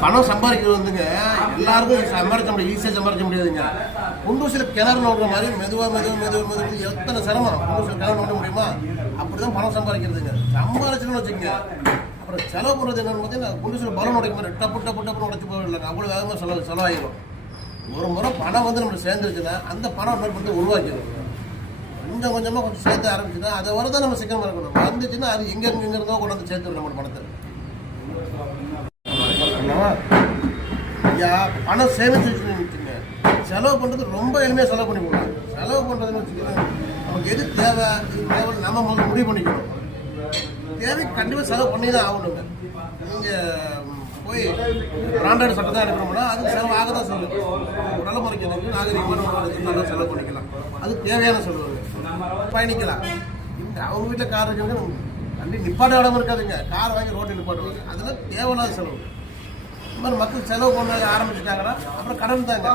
பணம் சம்பாதிக்கிறது வந்துங்க எல்லாருக்கும் சம்பாதிக்க முடியும், ஈஸியாக சம்பாதிக்க முடியாதுங்க. குண்டூசியில் கிணறு நோடுற மாதிரி மெதுவாக எத்தனை சிரமம். குண்டூசியில் கிணறு நோட முடியுமா? அப்படிதான் பணம் சம்பாதிக்கிறதுங்க. சம்பாதிச்சுன்னு வச்சுக்கோங்க. அப்புறம் செலவு பண்ணுறது என்னன்னு பார்த்தீங்கன்னா, குண்டூசியில் பலம் உடைக்க மாதிரி டப்பு உடைச்சு போயிடலாங்க. அவ்வளோ வேகமாக செலவாகிடும். ஒரு முறை பணம் வந்து நம்மளுக்கு சேர்ந்துருச்சுன்னா அந்த பணம் வந்து உருவாக்கிடும். கொஞ்சமாக சேர்த்து ஆரம்பிச்சுன்னா அதை வரதான் நம்ம சீக்கிரமாக இருக்கணும். வந்துச்சுன்னா அது எங்கே இருந்தோ கொண்டு வந்து சேர்த்துடும் நம்ம பணத்தை. பணம் சேமிச்சு வச்சுங்க. செலவு பண்ணுறது ரொம்ப எளிமையாக செலவு பண்ணி போகலாம். செலவு பண்ணுறதுன்னு வச்சுக்கோங்க, நமக்கு எது தேவை நம்ம முதல்ல முடிவு பண்ணிக்கணும். தேவைக்கு கண்டிப்பாக செலவு பண்ணி தான் ஆகணுங்க. நீங்கள் போய் பிராண்டட் சட்டை தான் எடுக்கணும்னா அது செலவு ஆக தான் செய்யும். தலைமுறைக்கு நாகரிகமான செலவு பண்ணிக்கலாம். அது தேவையான செலவு. பயணிக்கலாம். அவங்க வீட்டில் கார் இருக்குங்க, வண்டி நிப்பாட்ட இடம் இருக்காதுங்க. கார் வாங்கி ரோட்டில் நிப்பாட்டுவாங்க. அதெல்லாம் தேவையில்லாத செலவு. இந்த மாதிரி மக்கள் செலவு பண்ண ஆரம்பிச்சுட்டாங்கன்னா அப்புறம் கடன் தாங்க.